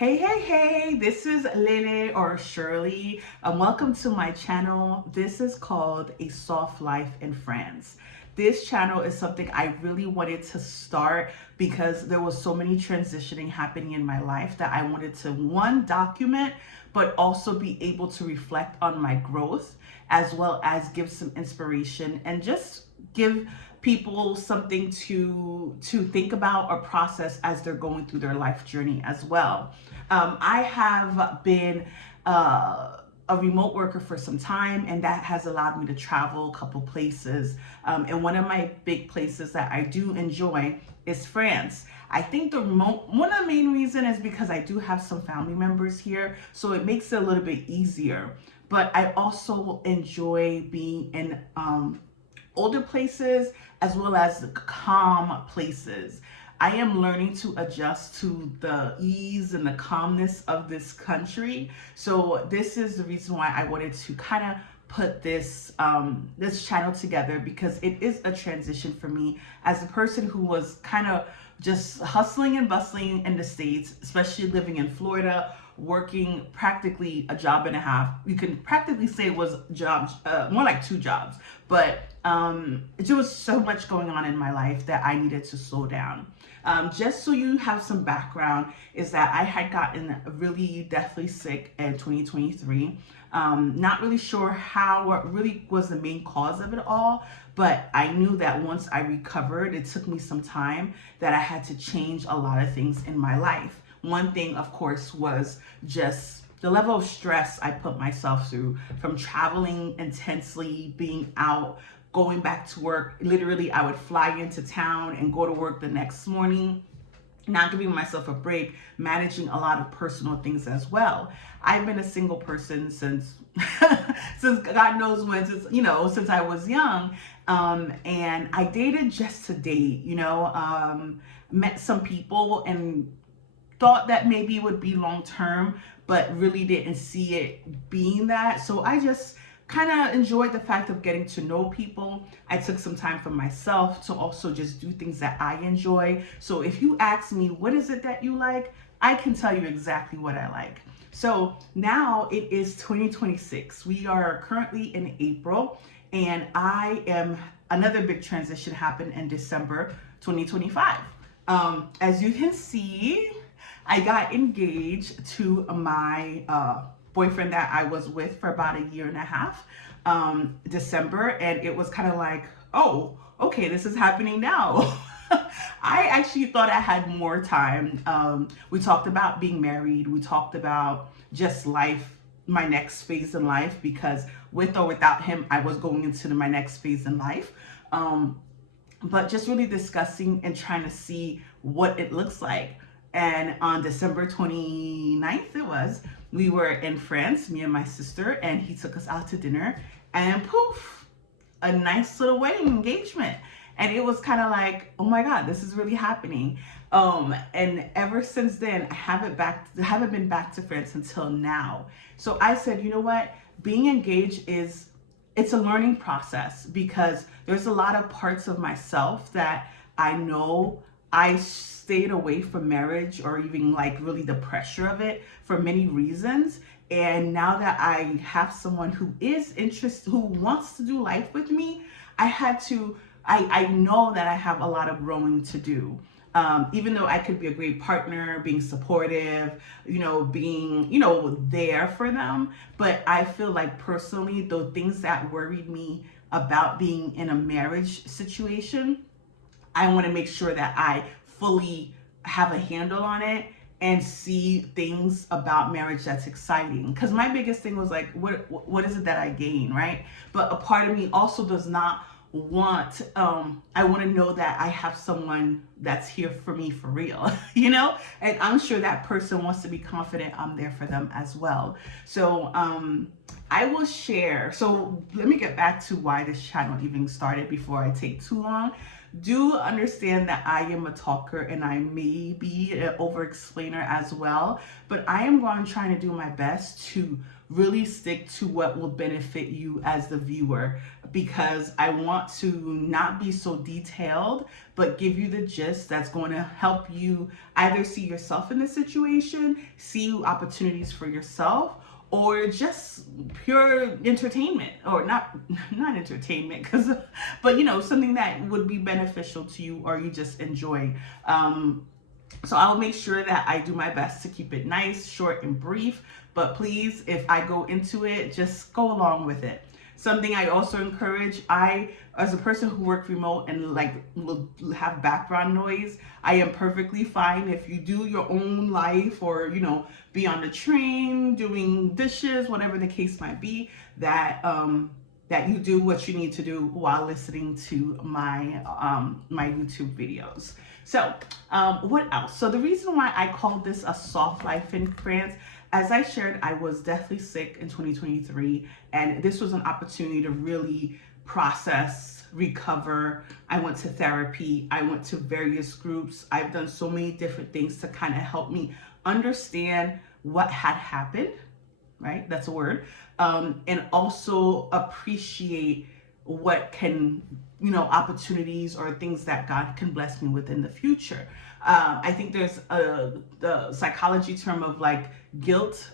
Hey, this is Lele or Shirley, and welcome to my channel. This is called A Soft Life in France. This channel is something I really wanted to start because there was so many transitioning happening in my life that I wanted to, one, document, but also be able to reflect on my growth as well as give some inspiration and just give people something to think about or process as they're going through their life journey as well. I have been a remote worker for some time, and that has allowed me to travel a couple places. And one of my big places that I do enjoy is France. I think one of the main reason is because I do have some family members here, so it makes it a little bit easier. But I also enjoy being in older places as well as calm places. I am learning to adjust to the ease and the calmness of this country. So this is the reason why I wanted to kind of put this channel together, because it is a transition for me as a person who was kind of just hustling and bustling in the States, especially living in Florida, working practically a job and a half. You can practically say it was jobs, more like two jobs, but there was so much going on in my life that I needed to slow down. Just so you have some background, is that I had gotten really deathly sick in 2023. Not really sure what really was the main cause of it all, but I knew that once I recovered, it took me some time, that I had to change a lot of things in my life. One thing, of course, was just the level of stress I put myself through from traveling intensely, being out, going back to work. Literally, I would fly into town and go to work the next morning, not giving myself a break, managing a lot of personal things as well. I've been a single person since since God knows when, since I was young. And I dated just to date, met some people and thought that maybe it would be long term, but really didn't see it being that. So I just kind of enjoyed the fact of getting to know people. I took some time for myself to also just do things that I enjoy. So if you ask me, what is it that you like? I can tell you exactly what I like. So now it is 2026. We are currently in April, and another big transition happened in December 2025. As you can see, I got engaged to my boyfriend that I was with for about a year and a half, December, and it was kind of like, oh, okay, this is happening now. I actually thought I had more time. We talked about being married. We talked about just life, my next phase in life, because with or without him, I was going into my next phase in life. But just really discussing and trying to see what it looks like. And on December 29th, we were in France, me and my sister, and he took us out to dinner, and poof, a nice little wedding engagement. And it was kind of like, oh my God, this is really happening. And ever since then, I haven't been back to France until now. So I said, you know what? Being engaged it's a learning process, because there's a lot of parts of myself that I know I stayed away from marriage, or even like really the pressure of it, for many reasons. And now that I have someone who is interested, who wants to do life with me, I know that I have a lot of growing to do. Even though I could be a great partner, being supportive, being, there for them. But I feel like personally, the things that worried me about being in a marriage situation, I want to make sure that I fully have a handle on it and see things about marriage that's exciting. Because my biggest thing was like, what is it that I gain, right? But a part of me also does not want, I want to know that I have someone that's here for me for real, And I'm sure that person wants to be confident I'm there for them as well. So I will share. So let me get back to why this channel even started before I take too long. Do understand that I am a talker and I may be an over explainer as well, but I am going to try to do my best to really stick to what will benefit you as the viewer. because I want to not be so detailed, but give you the gist that's going to help you either see yourself in the situation, see opportunities for yourself, or just pure entertainment, or not entertainment, because but something that would be beneficial to you or you just enjoy. So I'll make sure that I do my best to keep it nice, short, and brief. But please, if I go into it, just go along with it. Something I also encourage, as a person who works remote and like will have background noise, I am perfectly fine if you do your own life, or be on the train doing dishes, whatever the case might be, that you do what you need to do while listening to my YouTube videos. So what else? So the reason why I called this a soft life in France, as I shared, I was deathly sick in 2023, and this was an opportunity to really process, recover. I went to therapy. I went to various groups. I've done so many different things to kind of help me understand what had happened, right? That's a word. And also appreciate what can, opportunities or things that God can bless me with in the future. I think there's the psychology term of like guilt,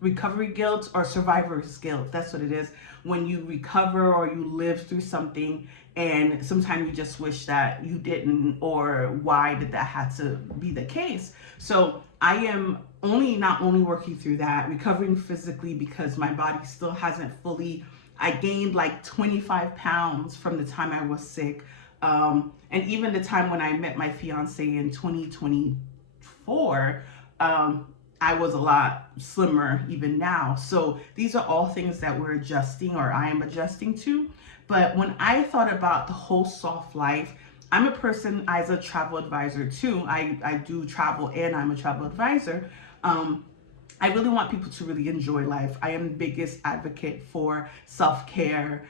recovery guilt, or survivor's guilt. That's what it is. When you recover or you live through something, and sometimes you just wish that you didn't, or why did that have to be the case? So I am not only working through that, recovering physically, because my body still hasn't fully, I gained like 25 pounds from the time I was sick. And even the time when I met my fiance in 2024, I was a lot slimmer even now. So these are all things that we're adjusting, or I am adjusting to. But when I thought about the whole soft life, I'm a person as a travel advisor too. I do travel and I'm a travel advisor. I really want people to really enjoy life. I am the biggest advocate for self-care,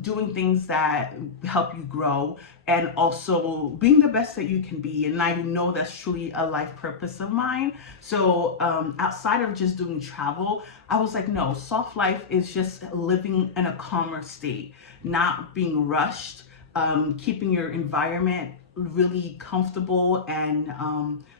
doing things that help you grow, and also being the best that you can be. And I know that's truly a life purpose of mine. So outside of just doing travel, I was like, no, soft life is just living in a calmer state, not being rushed, keeping your environment really comfortable, and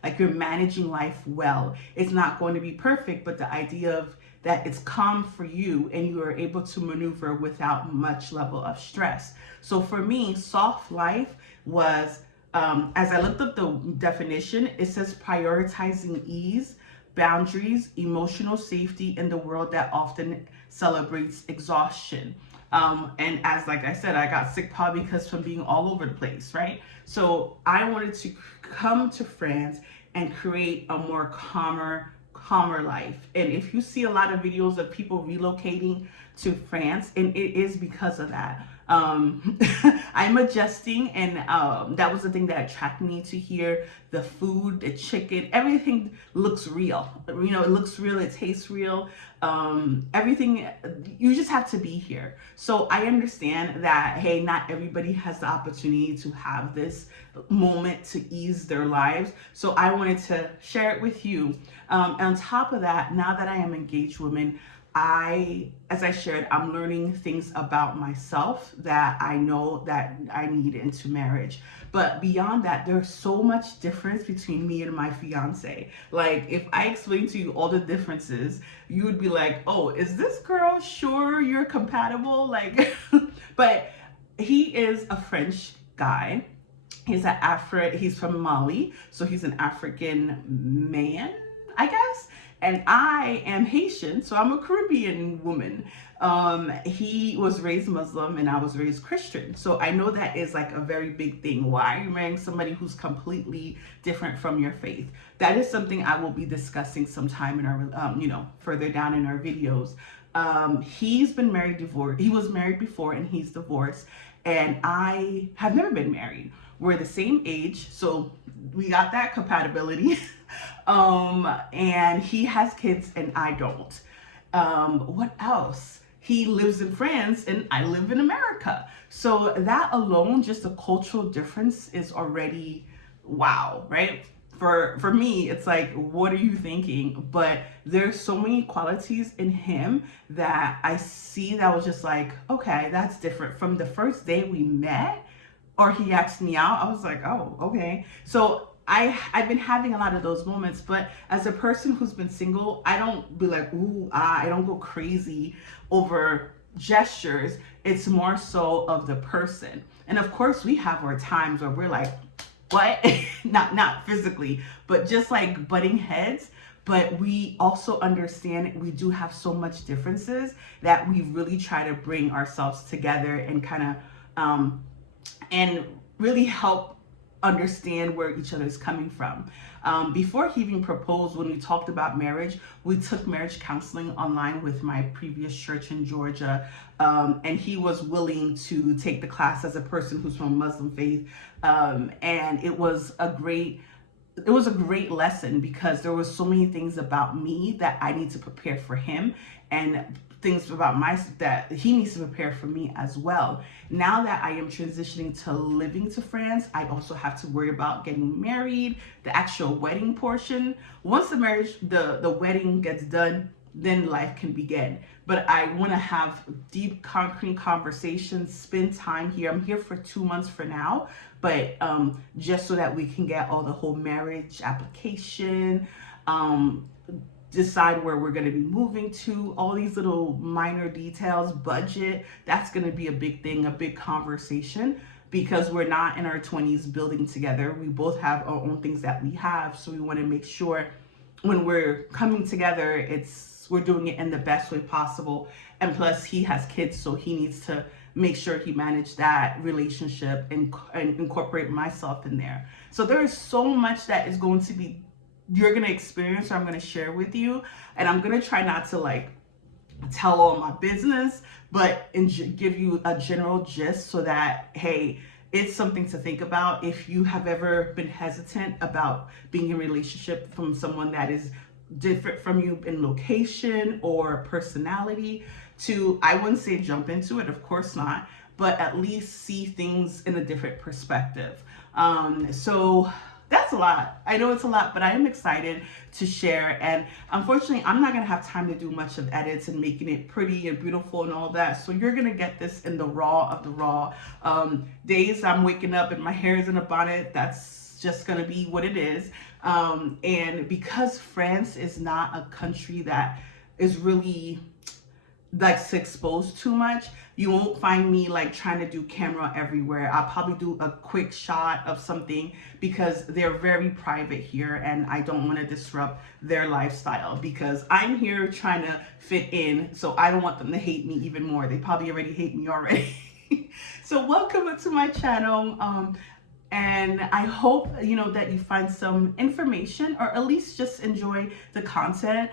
like you're managing life well. It's not going to be perfect, but the idea of that it's calm for you and you are able to maneuver without much level of stress. So for me, soft life was, as I looked up the definition, it says prioritizing ease, boundaries, emotional safety in the world that often celebrates exhaustion. And as like I said, I got sick probably because from being all over the place, right? So I wanted to come to France and create a more calmer life. And if you see a lot of videos of people relocating to France, and it is because of that. I'm adjusting, and that was the thing that attracted me to here. The food, the chicken, everything looks real. It looks real, it tastes real. Everything, you just have to be here. So I understand that, hey, not everybody has the opportunity to have this moment to ease their lives. So I wanted to share it with you. On top of that, now that I am engaged woman, as I shared, I'm learning things about myself that I know that I need into marriage. But beyond that, there's so much difference between me and my fiance. Like, if I explain to you all the differences, you would be like, oh, is this girl sure you're compatible? Like, but he is a French guy. He's from Mali, so he's an African man, I guess. And I am Haitian, so I'm a Caribbean woman. He was raised Muslim and I was raised Christian. So I know that is like a very big thing. Why are you marrying somebody who's completely different from your faith? That is something I will be discussing sometime in our, further down in our videos. He's been married, divorced. He was married before and he's divorced. And I have never been married. We're the same age, so we got that compatibility. And he has kids and I don't. What else? He lives in France and I live in America. So that alone, just a cultural difference is already wow, right? for me, it's like, what are you thinking? But there's so many qualities in him that I see that was just like, okay, that's different. From the first day we met, or he asked me out, I was like, oh, okay. So I've been having a lot of those moments, but as a person who's been single, I don't be like, ooh, ah, I don't go crazy over gestures. It's more so of the person. And of course, we have our times where we're like, what? Not physically, but just like butting heads. But we also understand we do have so much differences that we really try to bring ourselves together and kind of and really help understand where each other is coming from. Before he even proposed, when we talked about marriage, we took marriage counseling online with my previous church in Georgia, and he was willing to take the class as a person who's from Muslim faith, and it was a great lesson because there was so many things about me that I need to prepare for him, and things about that he needs to prepare for me as well. Now that I am transitioning to living to France, I also have to worry about getting married, the actual wedding portion. Once the wedding gets done, then life can begin. But I want to have deep, concrete conversations, spend time here. I'm here for 2 months for now, but just so that we can get all the whole marriage application, decide where we're going to be moving to, all these little minor details, budget. That's going to be a big thing, a big conversation, because we're not in our 20s building together. We both have our own things that we have, so we want to make sure when we're coming together, we're doing it in the best way possible. And plus, he has kids, so he needs to make sure he manage that relationship and incorporate myself in there. So there is so much that is going to be you're going to experience, or I'm going to share with you. And I'm going to try not to like tell all my business, but give you a general gist so that, hey, it's something to think about. If you have ever been hesitant about being in a relationship from someone that is different from you in location or personality, I wouldn't say jump into it, of course not, but at least see things in a different perspective. So that's a lot. I know it's a lot, but I am excited to share. And unfortunately, I'm not going to have time to do much of edits and making it pretty and beautiful and all that. So you're going to get this in the raw of the raw. Days I'm waking up and my hair is in a bonnet, that's just going to be what it is. And because France is not a country that is really likes to expose too much, you won't find me like trying to do camera everywhere. I'll probably do a quick shot of something because they're very private here and I don't want to disrupt their lifestyle because I'm here trying to fit in, so I don't want them to hate me even more. They probably already hate me already. So welcome to my channel. And I hope, that you find some information or at least just enjoy the content.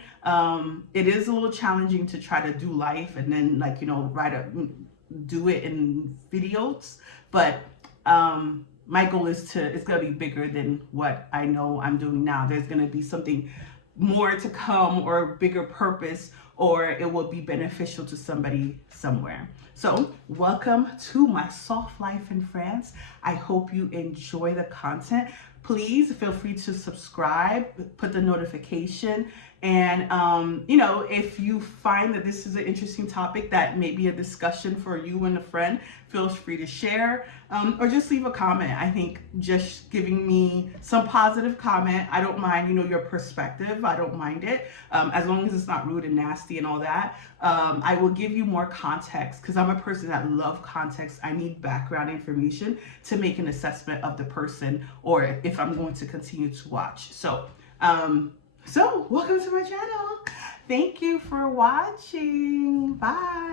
It is a little challenging to try to do life and then do it in videos. But my goal is it's going to be bigger than what I know I'm doing now. There's going to be something more to come or bigger purpose, or it will be beneficial to somebody somewhere. So welcome to my soft life in France. I hope you enjoy the content. Please feel free to subscribe, put the notification, and if you find that this is an interesting topic that may be a discussion for you and a friend, feel free to share or just leave a comment. I think just giving me some positive comment, I don't mind, your perspective. I don't mind it as long as it's not rude and nasty and all that. I will give you more context because I'm a person that loves context. I need background information to make an assessment of the person or if I'm going to continue to watch. So welcome to my channel. Thank you for watching. Bye.